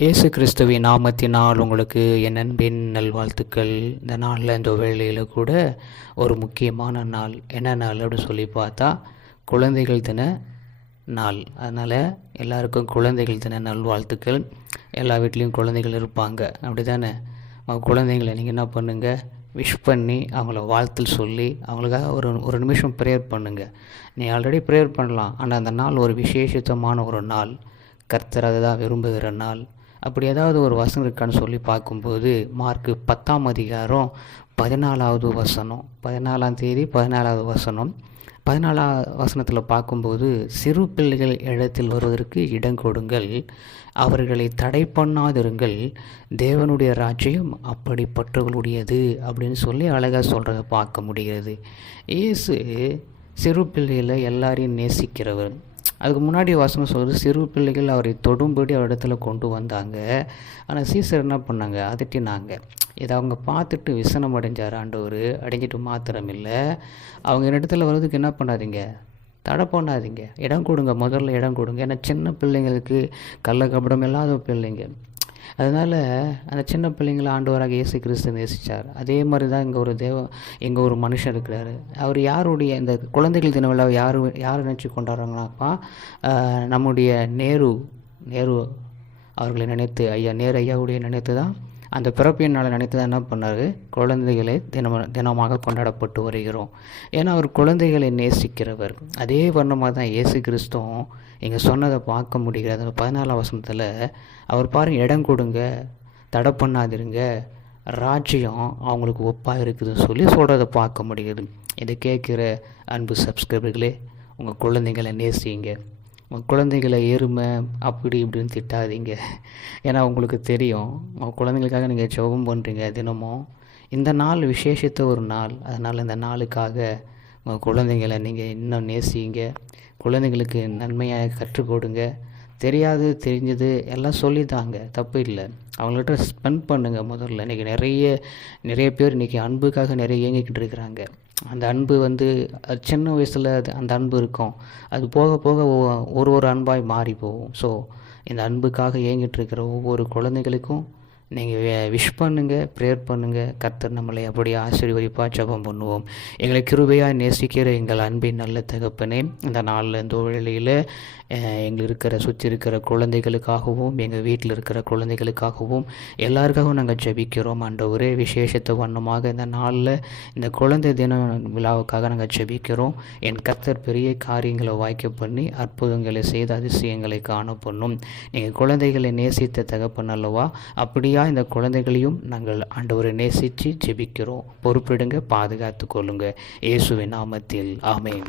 இயேசு கிறிஸ்துவின் நாமத்தினால் உங்களுக்கு என் அன்பின் நல்வாழ்த்துக்கள். இந்த நாளில் இந்த வேளையில் கூட ஒரு முக்கியமான நாள். என்ன நாள் அப்படின்னு சொல்லி பார்த்தா குழந்தைகள் தின நாள். அதனால் எல்லாருக்கும் குழந்தைகள் தின நல்வாழ்த்துக்கள். எல்லா வீட்லேயும் குழந்தைகள் இருப்பாங்க. அப்படி தானே குழந்தைங்களை நீங்கள் என்ன பண்ணுங்கள் விஷ் பண்ணி அவங்கள வாழ்த்தல் சொல்லி அவங்களுக்காக ஒரு ஒரு நிமிஷம் ப்ரேயர் பண்ணுங்கள் நீ ஆல்ரெடி ப்ரேயர் பண்ணலாம். ஆனால் அந்த நாள் ஒரு விசேஷித்தமான ஒரு நாள். கர்த்தர் அதை தான் விரும்புகிற நாள். அப்படி ஏதாவது ஒரு வசனம் இருக்கான்னு சொல்லி பார்க்கும்போது மார்க்கு பத்தாம் அதிகாரம் பதினாலாவது வசனம் பதினாலாம் தேதி பதினாலாவது வசனம். பதினாலாம் வசனத்தில் பார்க்கும்போது சிறு பிள்ளைகள் இடத்தில் வருவதற்கு இடம் கொடுங்கள். அவர்களை தடை பண்ணாதிருங்கள். தேவனுடைய ராஜ்யம் அப்படிப்பட்டவர்களுடையது அப்படின்னு சொல்லி அழகாக சொல்கிறத பார்க்க முடிகிறது. இயேசு சிறு பிள்ளைகளை எல்லாரையும் நேசிக்கிறவர். அதுக்கு முன்னாடி வசனம் சொல்கிறது சிறு பிள்ளைகள் அவரை தொடும்படி அவர் இடத்துல கொண்டு வந்தாங்க. ஆனால் சீசர் என்ன பண்ணாங்க? அதட்டினாங்க. இதை அவங்க பார்த்துட்டு விசனம் அடைஞ்சார் ஆண்டவர். அடைஞ்சிட்டு மாத்திரம் இல்லை. அவங்க இடத்துல வர்றதுக்கு என்ன பண்ணாதீங்க? தடை பண்ணாதீங்க. இடம் கொடுங்க. முதல்ல இடம் கொடுங்க. ஏன்னா சின்ன பிள்ளைங்களுக்கு கள்ள கபடம் இல்லாத பிள்ளைங்க. அதனால் அந்த சின்ன பிள்ளைங்களை ஆண்டவராக இயேசு கிறிஸ்து நேசித்தார் அதே மாதிரி தான் இங்கே ஒரு தேவ இங்கே ஒரு மனுஷன் இருக்கிறார். அவர் யாருடைய இந்த குழந்தைகள் தின விழாவை யார் யார் நினச்சி கொண்டாடுறாங்களாப்பா? நம்முடைய நேரு நேரு அவர்களை நினைத்து ஐயா நேரு ஐயாவுடைய நினைத்து தான் அந்த பிறப்பின் நாளை நினைத்து தான் என்ன பண்ணார்? குழந்தைகளை தினம தினமாக கொண்டாடப்பட்டு வருகிறோம். ஏன்னா அவர் குழந்தைகளை நேசிக்கிறவர். அதே வண்ணமாக தான் இயேசு கிறிஸ்துவும் இங்கே சொன்னதை பார்க்க முடிகிறது. அந்த பதினாலாம் வசனத்தில் அவர் பாருங்க இடம் கொடுங்க தடை பண்ணாதிருங்க ராஜ்யம் அவங்களுக்கு ஒப்பாக இருக்குதுன்னு சொல்லி சொல்கிறத பார்க்க முடியுது இதை கேட்குற அன்பு சப்ஸ்கிரைபர்களே உங்கள் குழந்தைங்களை நேசிங்க குழந்தைகளை எருமை அப்படி இப்படின்னு திட்டாதீங்க. ஏன்னா உங்களுக்கு தெரியும் உங்கள் குழந்தைங்களுக்காக நீங்கள் ஜெபம் பண்ணுறீங்க தினமும். இந்த நாள் விசேஷித்த ஒரு நாள். அதனால் இந்த நாளுக்காக உங்கள் குழந்தைங்களை நீங்கள் இன்னும் நேசிங்க. குழந்தைங்களுக்கு நன்மையாக கற்றுக் கொடுங்க. தெரியாது தெரிஞ்சது எல்லாம் சொல்லித்தாங்க. தப்பு இல்லை. அவங்கள்ட்ட ஸ்பெண்ட் பண்ணுங்கள் முதல்ல. இன்றைக்கி நிறைய நிறைய பேர் இன்றைக்கி அன்புக்காக நிறைய இயங்கிக்கிட்டு இருக்கிறாங்க. அந்த அன்பு வந்து சின்ன வயசில் அது அந்த அன்பு இருக்கும். அது போக போக ஒரு ஒரு அன்பாய் மாறி போகும். ஸோ இந்த அன்புக்காக இயங்கிட்டு இருக்கிற ஒவ்வொரு குழந்தைகளுக்கும் நீங்கள் விஷ் பண்ணுங்கள் ப்ரேயர் பண்ணுங்கள் கர்த்தர் நம்மளை அப்படியே ஆசீர்வதிப்பாக ஜபம் பண்ணுவோம். எங்களை கிருபையாக நேசிக்கிற எங்கள் அன்பின் நல்ல தகப்பனே இந்த நாளில் இந்த வேளையில் எங்கள் இருக்கிற சுற்றி இருக்கிற குழந்தைகளுக்காகவும் எங்கள் வீட்டில் இருக்கிற குழந்தைகளுக்காகவும் எல்லாருக்காகவும் நாங்கள் ஜபிக்கிறோம் அன்ற ஒரே விசேஷத்தை வண்ணமாக இந்த நாளில் இந்த குழந்தை தின விழாவுக்காக நாங்கள் ஜபிக்கிறோம். என் கர்த்தர் பெரிய காரியங்களை வாய்க்க பண்ணி அற்புதங்களை செய்த அதிசயங்களை காண பண்ணும். நீங்கள் குழந்தைகளை நேசித்த தகப்பன் அல்லவா? அப்படியா இந்த குழந்தைகளையும் நாங்கள் ஆண்டவரை நேசித்து ஜெபிக்கிறோம். பொறுப்பிடுங்க பாதுகாத்து கொள்ளுங்க. இயேசுவின் நாமத்தில். ஆமேன்.